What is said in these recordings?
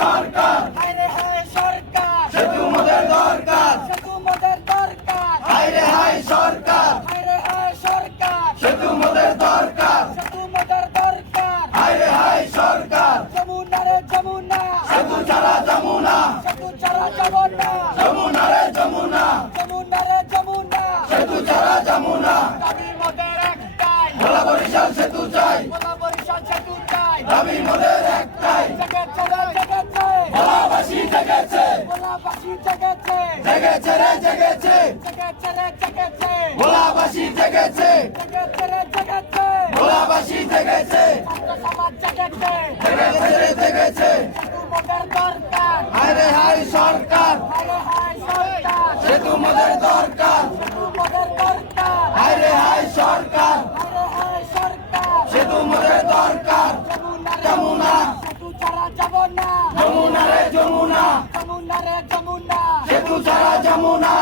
সরকার হায়রে হায় সরকার সেতু মোদের দরকার সেতু মোদের দরকার হায়রে হায় সরকার হায়রে হায় সরকার সেতু মোদের দরকার সেতু মোদের দরকার হায়রে হায় সরকার যমুনা রে যমুনা সেতু ছাড়া যমুনা সেতু ছাড়া যাব না যমুনা রে যমুনা যমুনা রে যমুনা সেতু ছাড়া যমুনা দাবি মোদের একটাই ভোলা বরিশাল সেতু চাই ভোলা বরিশাল সেতু চাই দাবি মোদের একটাই জেগেছে রে জেগেছে ভোলাবাসী জেগেছে ভোলাবাসী জেগেছে জেগেছে রে জেগেছে জেগেছে রে জেগেছে ভোলাবাসী জেগেছে জেগেছে রে জেগেছে ভোলাবাসী জেগেছে ছাত্র সমাজ জেগেছে জেগেছে রে জেগেছে সেতু মোদের দরকার হায়রে হায় সরকার হায়রে হায় সরকার সেতু মোদের দরকার সেতু মোদের দরকার হায়রে হায় সরকার হায়রে হায় সরকার সেতু মোদের দরকার যমুনা সেতু ছাড়া যাব না যমুনা রে যমুনা যমুনা রে যমুনা সেতু ছাড়া যমুনা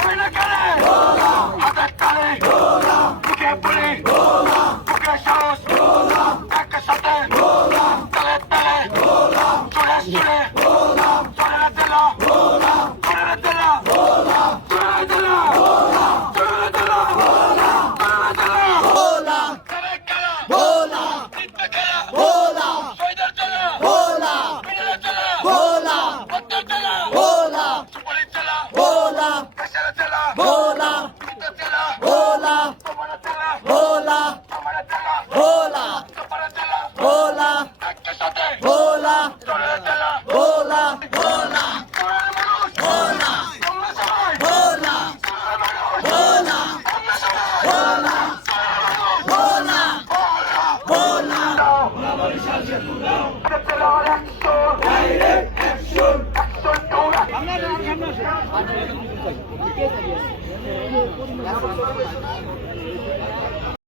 কইলে কারে ভোলা হাতে কারে ভোলা বুকে পুলি ভোলা বুকে সাহস ভোলা একসাথে ভোলা তলে তলে ভোলা চড়ে চড়ে ভোলা চড়ে দিল ভোলা চড়ে দিল ভোলা চড়ে দিল ভোলা চড়ে দিল ভোলা চড়ে দিল ভোলা কারে কারা ভোলা চিত্তে কারা ভোলা শহীদের চলা ভোলা বিনালে চলা ভোলা ভক্তের চলা ভোলা সুপারির চলা ভোলা দেশের চলা ভোলা চিত্তে চলা ভোলা তোমার চলা ভোলা তোমার চলা ভোলা তোমার চলা ভোলা একসাথে ভোলা চলে চলা ভোলা ভোলা চড়ে মানুষ ভোলা তোমরা সবাই ভোলা চড়ে মানুষ ভোলা তোমরা সবাই ভোলা ভোলা ভোলা ডাইরেক্ট অ্যাকশন